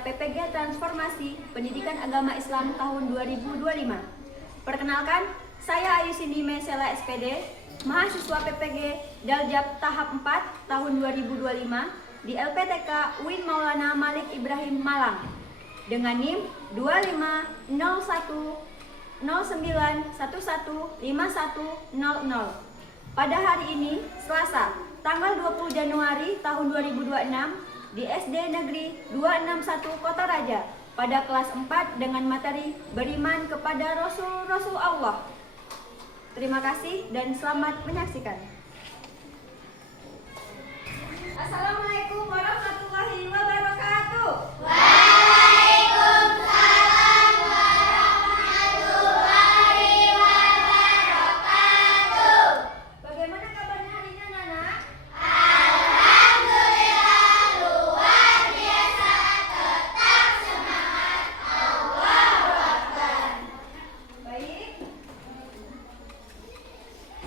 kepada PPG Transformasi Pendidikan Agama Islam tahun 2025. Perkenalkan, saya Ayu Cindy Mesela SPD, mahasiswa PPG Daljab tahap 4 tahun 2025 di LPTK UIN Maulana Malik Ibrahim Malang dengan NIM 250109115100. Pada hari ini, Selasa, tanggal 20 Januari tahun 2026 di SD Negeri 261 Kota Raja pada kelas 4 dengan materi beriman kepada Rasul Allah. Terima kasih dan selamat menyaksikan. Assalamualaikum warahmatullahi wabarakatuh. Waalaikumsalam warahmatullahi wabarakatuh. Bagaimana kabarnya hari ini, anak-anak? Alhamdulillah luar biasa, tetap semangat. Allahu Akbar. Baik.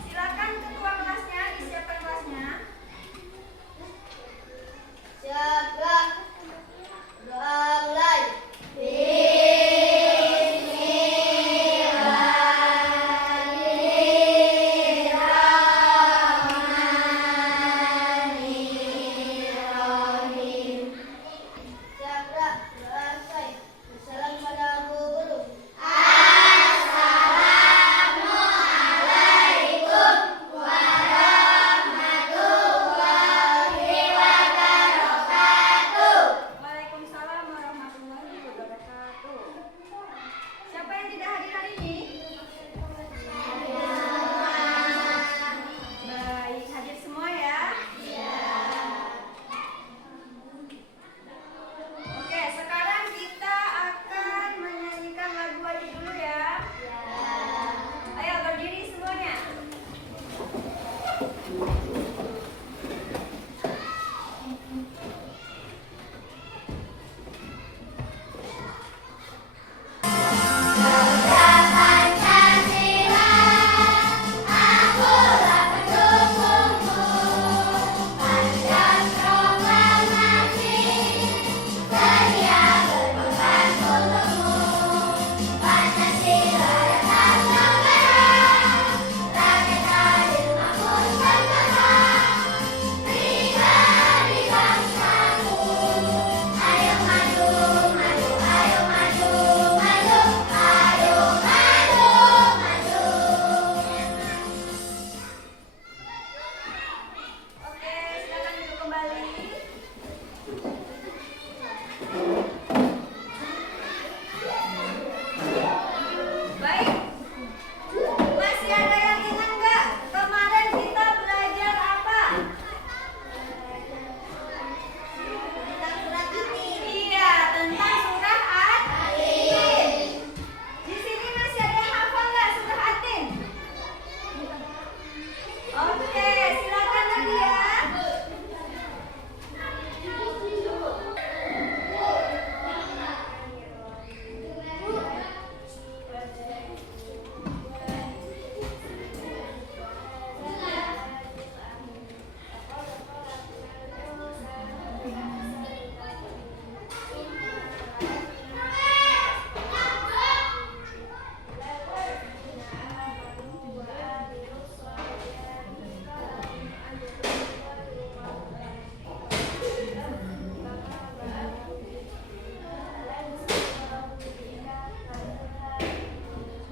Silakan ketua kelasnya disiapkan kelasnya. Siapa? Mulai. Bismillahirrahmanirrahim. Siapa? Selesai. Salam pada guru. Assalamualaikum warahmatullahi wabarakatuh. Waalaikumsalam warahmatullahi wabarakatuh. Siapa yang tidak hadir hari ini? Baik, hadir semua ya. Oke, sekarang kita akan menyanyikan lagu aja dulu ya. Ayo berdiri semuanya. Pancasila, akulah pendukungmu. Panjang proklamasi, sedia berkorban untukmu. Pancasila datang memerah, rakyat adil makmur sejahtera. Pribadi bangsaku, ayo maju, maju, ayo maju, maju, ayo maju, maju. Oke, silakan duduk kembali. Baik. Masih ada yang ingat nggak kemarin kita belajar apa? Tentang surat Atin. Iya, tentang surah At-Tin. Di sini masih ada yang hafal nggak surah At-Tin? Oke, silakan lagi ya.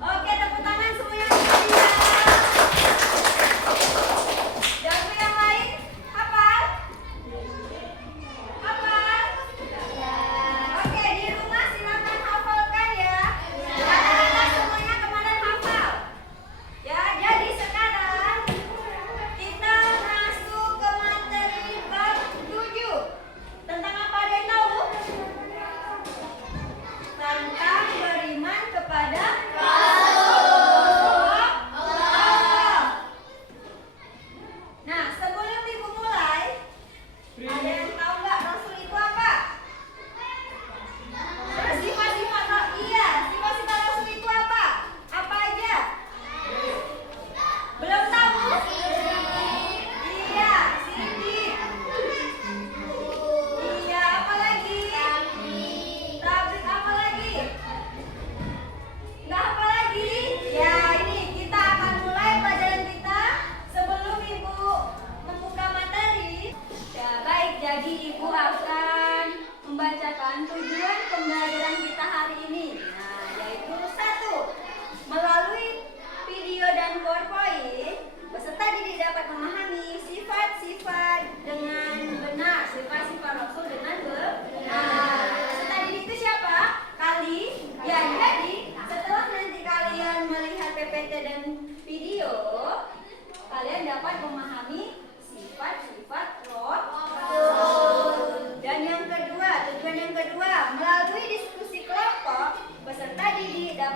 Oke, tepuk tangan semuanya. Jago yang lain, hafal? Hafal? Oke, di rumah silakan hafalkan ya. Anak-anak semuanya kemarin hafal. Ya, jadi sekarang kita masuk ke materi bab 7. Tentang apa, ada yang tahu? Tentang beriman kepada Allah. Nah, sebelum ibu mulai, ada yang tahu nggak Rasul itu apa? Sifat-sifat sifat-sifat Rasul itu apa? Apa aja? Belum tahu? Iya, Cindy. Iya, apa lagi?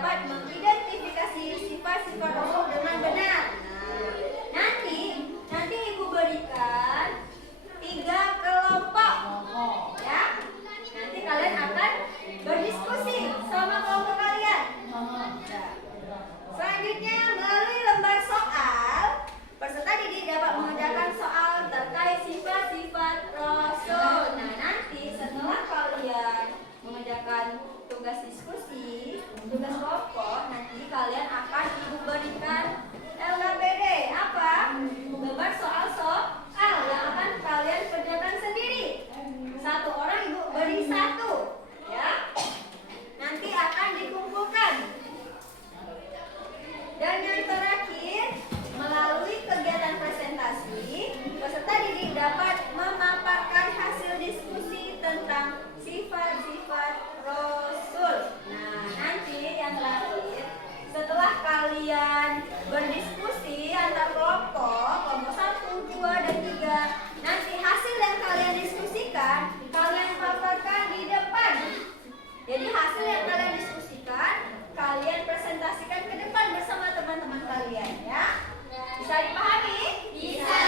dapat mengidentifikasi sifat-sifat Rasul dengan benar. Nah, nanti Ibu berikan 3 kelompok. Ya. Nanti kalian akan berdiskusi sama kelompok kalian. Selanjutnya, melalui lembar soal, peserta didik dapat mengerjakan soal terkait sifat-sifat Rasul. Nah, nanti setelah kalian mengerjakan tugas diskusi, tugas kelompok, nanti kalian akan Ibu berikan LKPD. Apa? Lembar soal yang akan kalian kerjakan sendiri. 1 orang Ibu beri 1. Ya. Nanti akan dikumpulkan. Dan yang terakhir, melalui kegiatan presentasi, peserta didik dapat memaparkan hasil diskusi tentang sifat-sifat Rasul. Nah, nanti yang terakhir, setelah kalian berdiskusi antar kelompok 1, 2, dan 3, nanti hasil yang kalian diskusikan, kalian paparkan di depan. Jadi hasil yang kalian diskusikan, kalian presentasikan ke depan bersama teman-teman kalian, ya. Bisa dipahami? Bisa.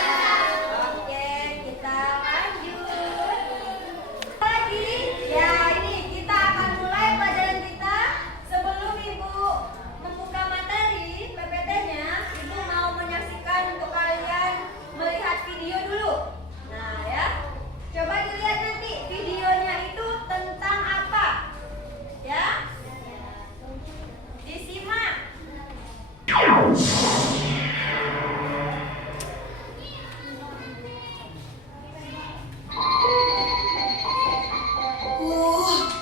Oke, kita lanjut. Lagi, ya ini kita akan mulai pelajaran kita. Sebelum Ibu membuka materi PPT-nya, Ibu mau menyaksikan untuk kalian melihat video dulu. Nah, ya. Coba dilihat nanti videonya itu tentang apa. Ya. Disimak.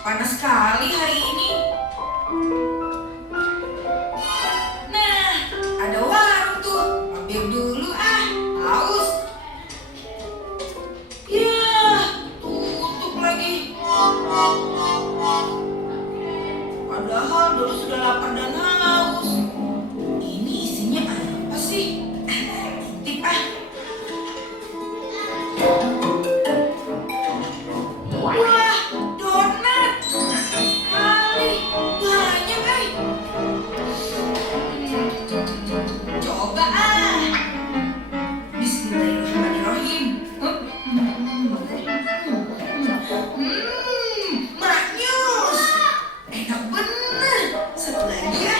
Panas sekali hari ini. Nah, ada warung tuh. Mampir dulu ah, haus. Ya, tutup lagi. Padahal dulu sudah lapar dan haus. Ini isinya apa sih? Tip ah. Wah, donat. Sekali. Banyak, coba ah. Bismillahirrahmanirrahim. Maknyus. Enak bener. Satu lagi ya.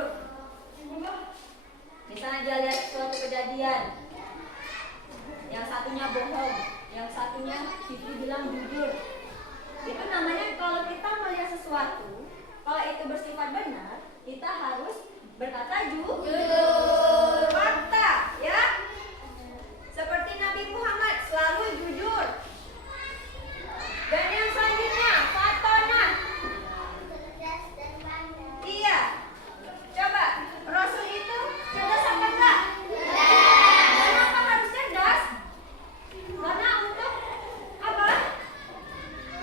jujur. Misalnya dia lihat suatu kejadian, yang satunya bohong, yang satunya bilang jujur. Itu namanya kalau kita melihat sesuatu, kalau itu bersifat benar, kita harus berkata jujur. Fakta, ya. Seperti Nabi Muhammad selalu jujur. Dan yang selanjutnya, fatona. Iya. Coba, Rasul itu cerdas apa enggak? Kenapa harus cerdas? Karena untuk apa?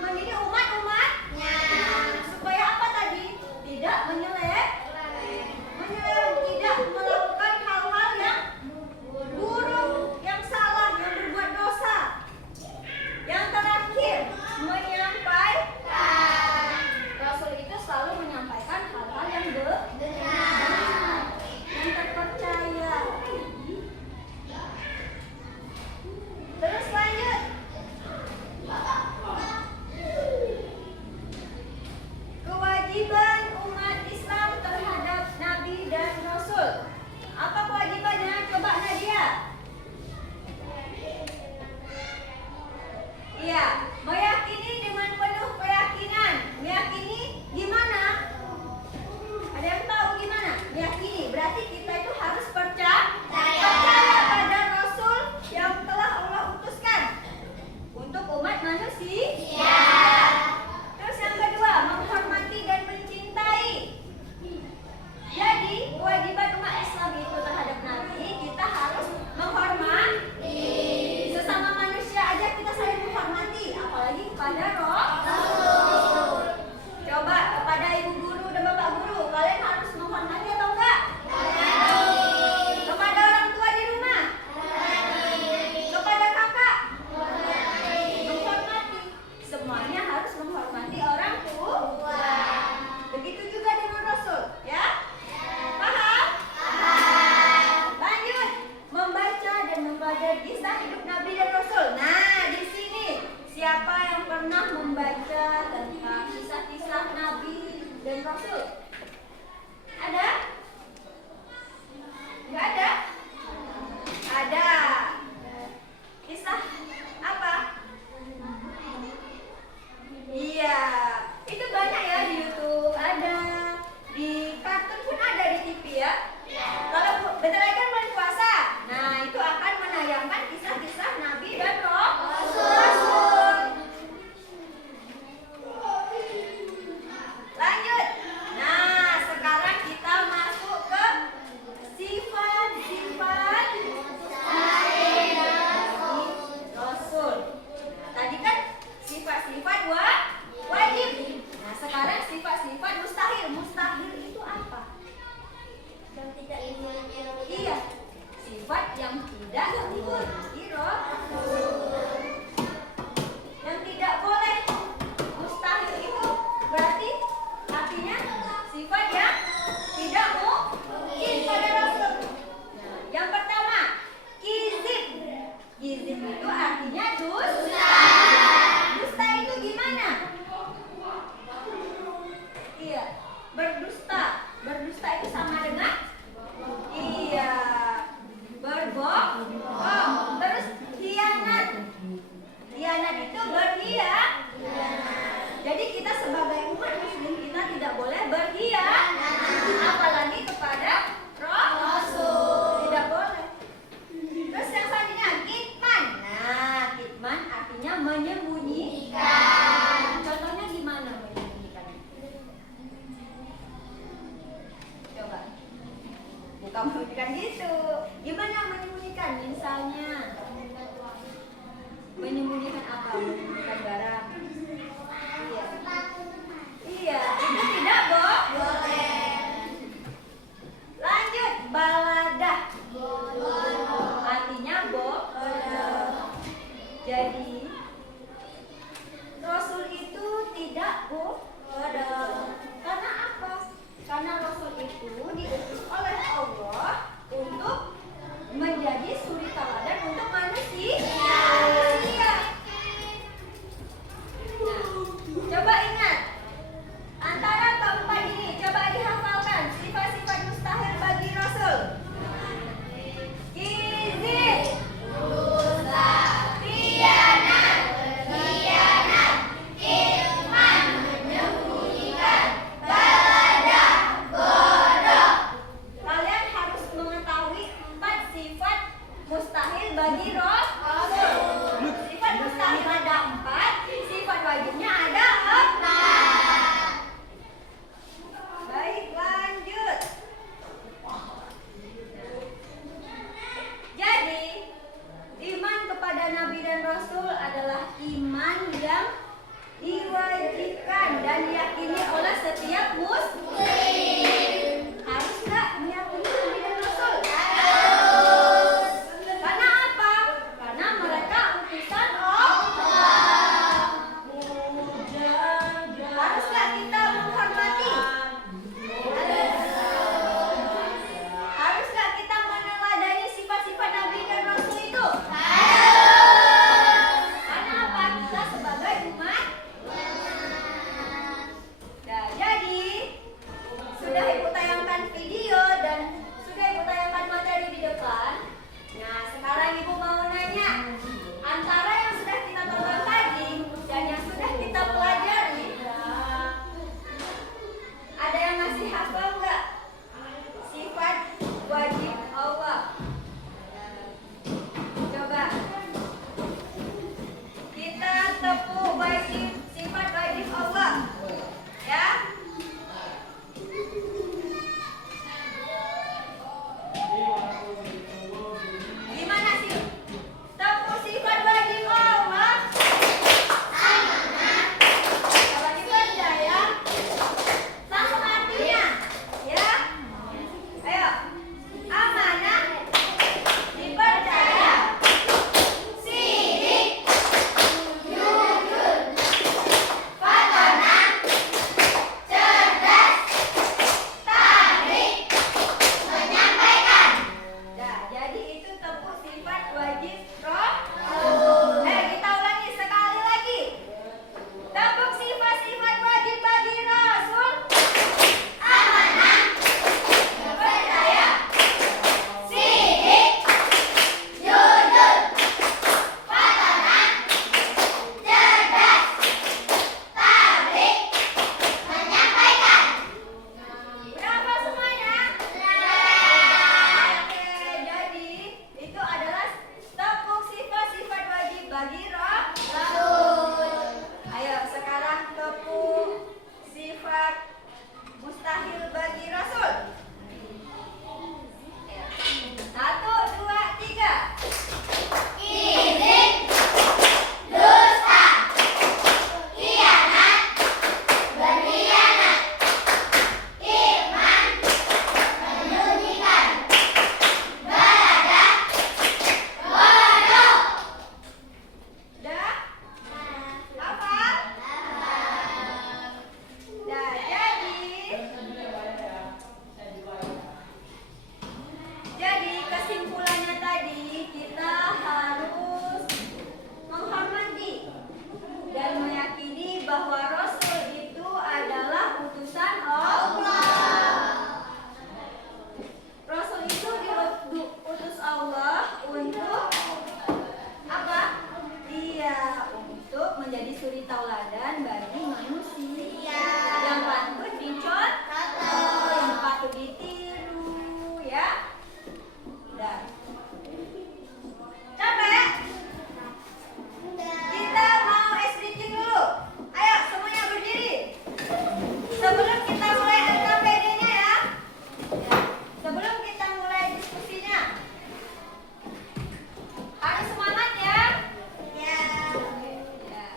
Mendidik umat-umatnya. Supaya apa tadi? Tidak menyeleweng, tidak melakukan hal-hal yang buruk, yang salah, yang berbuat dosa. Yang terakhir, menyampaikan. Rasul itu selalu menyampaikan hal-hal yang benar, yang terpercaya. Terus lanjut. Kewajiban umat Islam terhadap Nabi dan Rasul. Apa kewajibannya? Coba Nadia. Iya, meyakini dengan penuh keyakinan. Meyakini gimana? Ada yang tahu gimana? Meyakini berarti kita itu harus percaya pada Rasul yang telah Allah utuskan untuk umat manusia. Terus yang kedua, menghormati dan mencintai. Jadi kewajiban umat Islam itu terhadap Nabi, kita harus menghormati. Sesama manusia aja kita saling menghormati, apalagi kepada Rasul. Coba kepada ibu guru dan bapak guru, kalian harus menghormati atau enggak? Kepada orang tua di rumah? Kepada kakak? Menghormati. Semuanya harus menghormati orang tua. Begitu juga dengan Rasul, ya? Paham? Lanjut, membaca dan mempelajari kisah hidup Nabi dan Rasul. Nah, di sini siapa yang pernah membaca tentang kisah-kisah Nabi dan Rasul? Ada? Enggak ada? Ada. Kisah apa? Iya, itu banyak ya di YouTube, ada di kartun pun ada di TV ya. Kalau bentar lagi kan bulan puasa, nah itu akan menayangkan kisah-kisah Nabi dan Rasul. Lanjut. Nah, sekarang kita masuk ke sifat-sifat Nabi Rasul. Tadi kan sifat-sifat wajib. Nah, sekarang sifat-sifat mustahil. Mustahil itu apa? Yang tidak dimiliki Iya, sifat yang tidak dimiliki Rasul. Yang tidak boleh. Mustahil itu berarti artinya sifat yang tidak mungkin pada Rasul. Nah, yang pertama, kizib. Kizib itu artinya dusta. Dusta itu gimana? Iya, berdusta. Berdusta itu sama dengan iya, berbohong. Terus khianat. Khianat itu berkhianat. Jadi kita sebagai umat muslim kita tidak boleh berkhianat, apalagi kepada Rasul. Tidak boleh. Terus yang selanjutnya kitman. Nah, kitman artinya menyembunyikan. Contohnya gimana menyembunyikan? Coba. Bukan menyembunyikan gitu. Gimana menyembunyikan? Misalnya menyembunyikan apa? Menyembunyikan barang. Iya. Iya, itu tidak boleh. Lanjut, baladah. Artinya bodoh. Jadi Rasul itu tidak bodoh. Karena apa? Karena Rasul itu diutus oleh Allah untuk menjadi suri teladan untuk manusia. Nah, coba ingat antara keempat ini, coba dihafalkan sifat-sifat ya. Udah. Capek? Kita mau stretching dulu. Ayo semuanya berdiri. Sebelum kita mulai LKPD-nya ya. Sebelum kita mulai diskusinya. Harus semangat ya. Ya. Ya.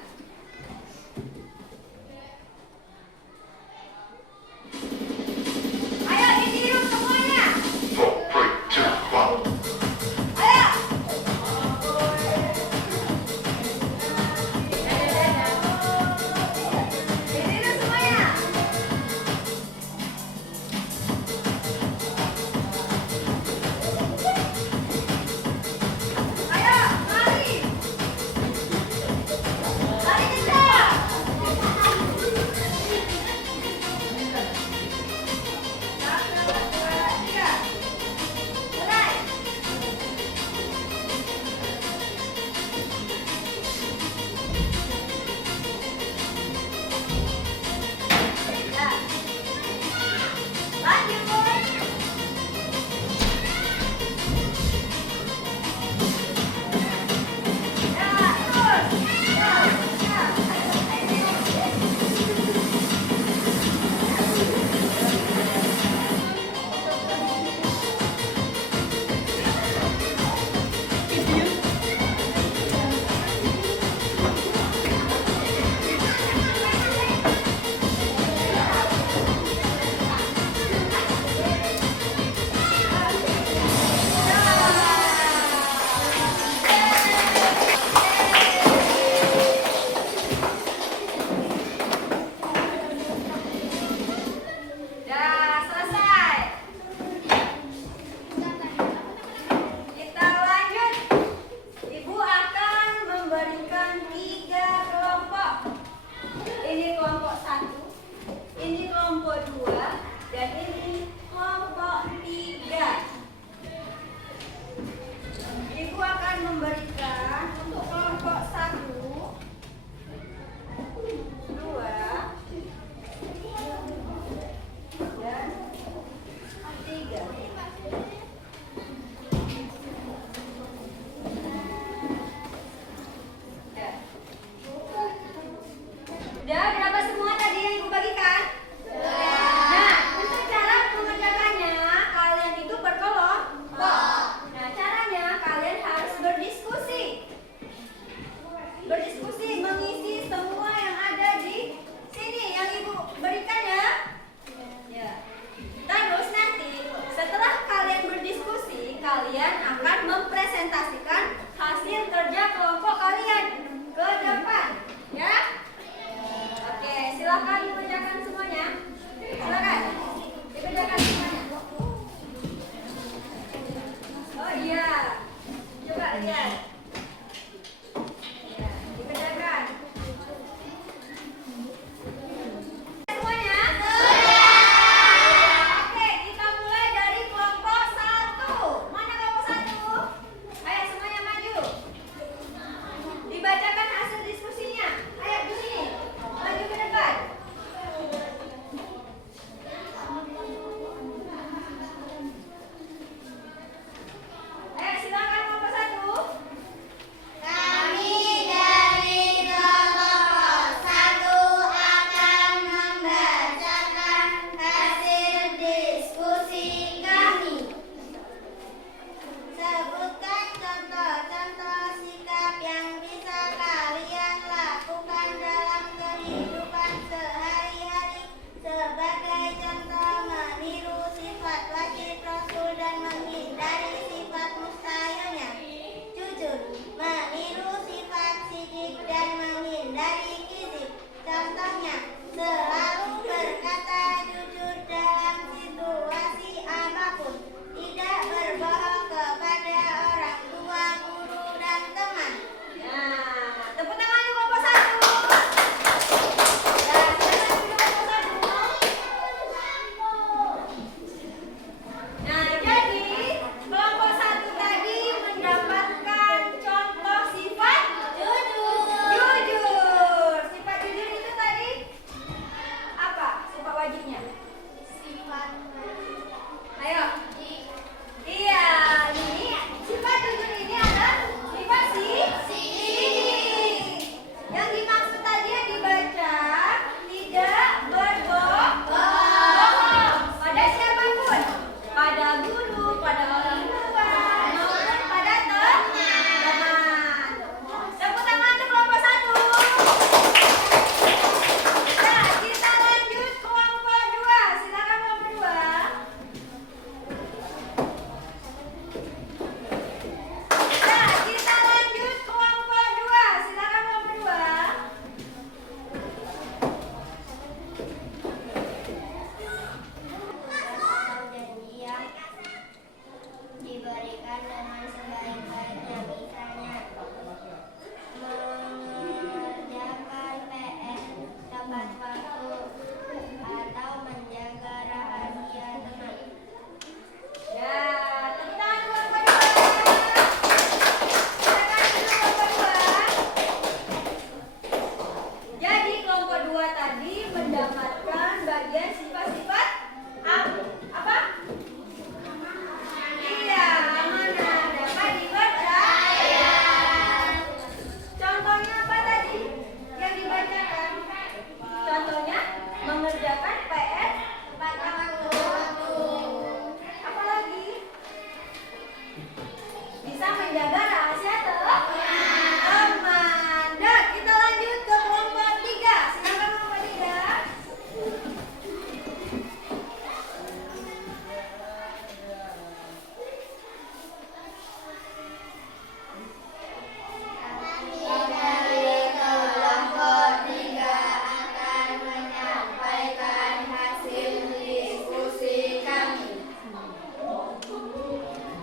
Ayo ditiup semuanya. Ayo. Ditiup semuanya. Ayo, lari. Lari kencang. Satu, dua, tiga. Mulai. Ya. Lanjut, Boy. Ya, terus. Ya, ya. Dah selesai. Kita lanjut. Ibu akan memberikan 3 kelompok. Ini kelompok 1, ini kelompok 2, dan ini kelompok 3. Ibu akan memberikan untuk kelompok 1, 2, dan 3. Udah berapa semua tadi yang ibu bagikan? Nah, untuk cara mengerjakannya kalian itu berkelompok. Nah, caranya kalian harus berdiskusi. Berdiskusi mengisi semua yang ada di sini yang ibu berikan ya. Ya. Terus nanti setelah kalian berdiskusi, kalian akan mempresentasikan hasil kerja kelompok kalian ke depan, ya. Oke, silakan dikerjakan semuanya. Silakan dikerjakan semuanya. Oh iya, coba lihat. Ya, dikerjakan. Semuanya? Oke, kita mulai dari kelompok 1. Mana kelompok 1? Ayo semuanya maju. Dibacakan hasil diskusinya. Ayo di sini. Maju ke depan. Ayo silakan kelompok 1. Bisa menjaga rahasia teman. Dan kita lanjut ke kelompok 3. Silakan kelompok 3.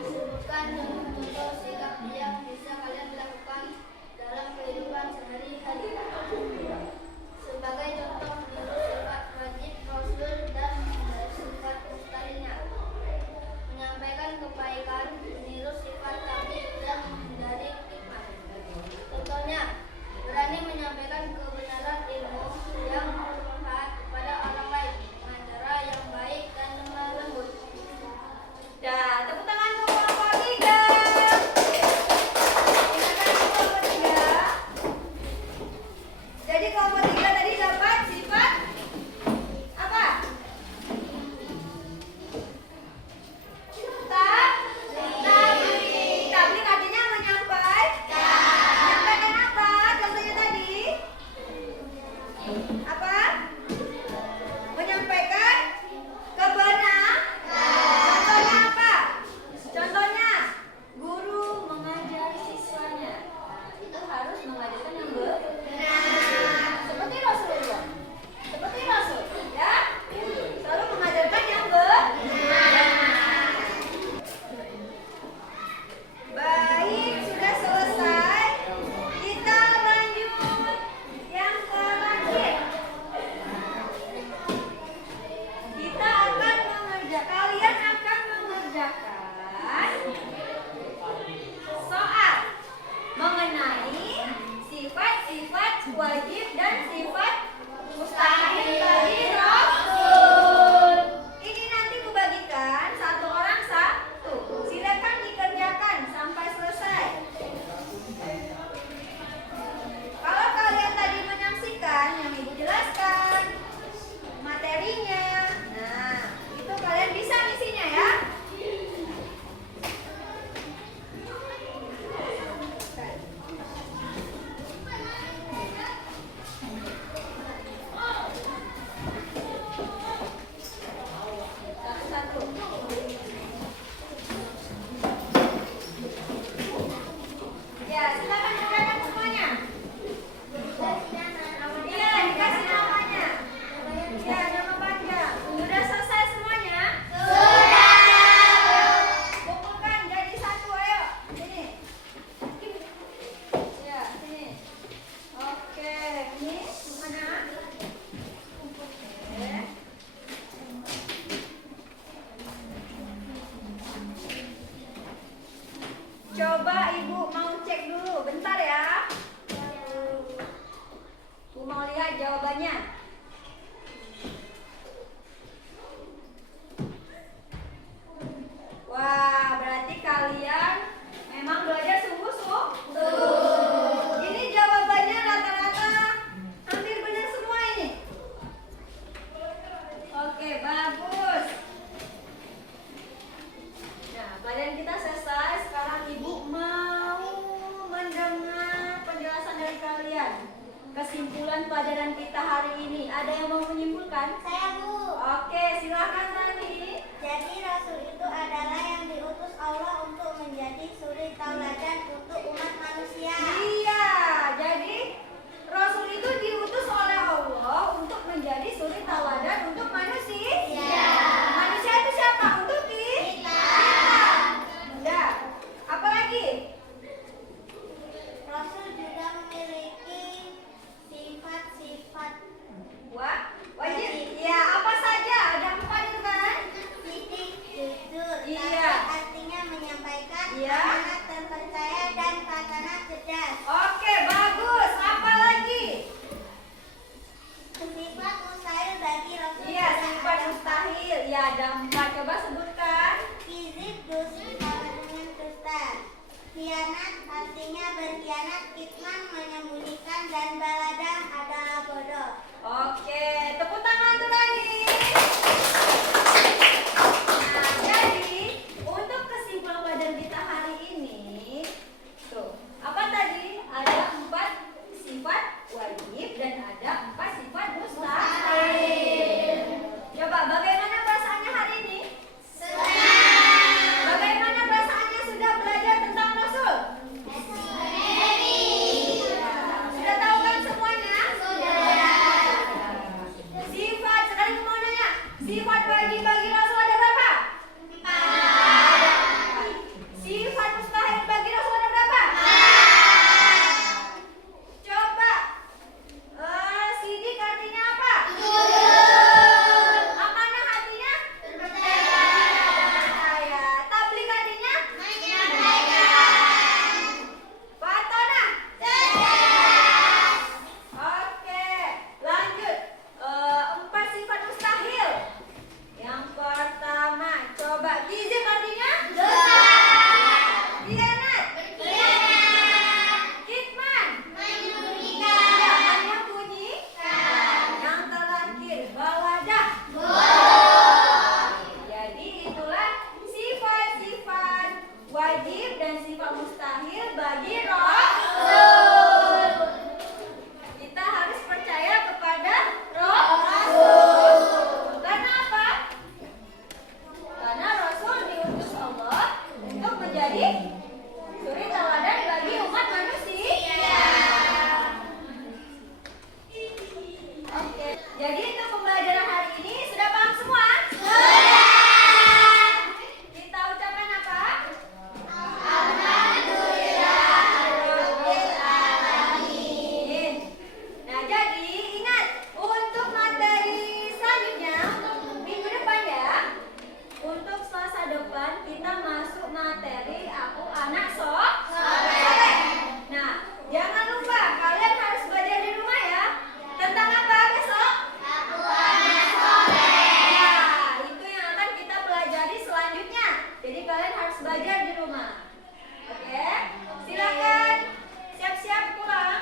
Bukan contoh sikap yang bisa kalian lakukan dalam kehidupan sehari-hari. Sebagai contoh meniru sifat wajib Rasul dan menghindari sifat mustahilnya. Menyampaikan kebaikan, meniru sifat tabligh dan menghindari hikmah. Contohnya, berani menyampaikan kebenaran ilmu yang bermanfaat kepada orang lain dengan cara yang baik dan lemah lembut. Dan tepuk tangan untuk kelompok 3. Silakan kelompok 3. Jadi kelompok 3 tadi dapat sifat apa? Tabligh. Tabligh artinya menyampaikan apa? Contohnya tadi apa? Menyampaikan kebenaran. Contohnya apa? Contohnya guru mengajar siswanya. Itu harus mengajarkan yang benar. Seperti Rasulullah. Seperti Rasul, ya. Selalu mengajarkan yang benar. Baik, sudah selesai. Kita lanjut yang terakhir. Kalian akan mengerjakan soal mengenai sifat-sifat wajib dan sifat mustahil dari Rasul. Ini nanti kubagikan satu orang satu. Silakan dikerjakan sampai selesai. Kalau kalian tadi menyaksikan yang Ibu jelaskan materinya, nah itu kalian bisa ngisinya ya. Satu-satu. Ya, silakan kerjakan semuanya. Iya, dikasih namanya. Ya, nama panjang. Sudah selesai semuanya? Sudah. Kumpulkan jadi satu, ayo. Sini. Ya, sini. Oke, ini mana? Oke. Coba Ibu mau cek dulu, bentar ya. Ibu mau lihat jawabannya. Wah, berarti kalian memang belajar sungguh-sungguh. Ini jawabannya rata-rata hampir benar semua ini. Oke, bagus. Nah, kalian kita selesai. Sekarang Ibu mau lagi Rasul. Kita harus percaya kepada Rasul. Karena apa? Karena Rasul diutus Allah untuk menjadi suri teladan bagi umat manusia. Oke, jadi untuk pembelajaran hari ini sudah paham semua? Sudah. Kita ucapkan apa? Alhamdulillahirobbilalamin. Nah, jadi ingat untuk materi selanjutnya minggu depan ya. Untuk Selasa depan kita masuk materi aku anak soleh. Nah, jangan lupa kalian harus belajar di rumah ya. Tentang apa besok? Aku anak soleh. Nah, itu yang akan kita pelajari selanjutnya. Jadi kalian harus belajar di rumah. Oke? Silakan siap-siap pulang.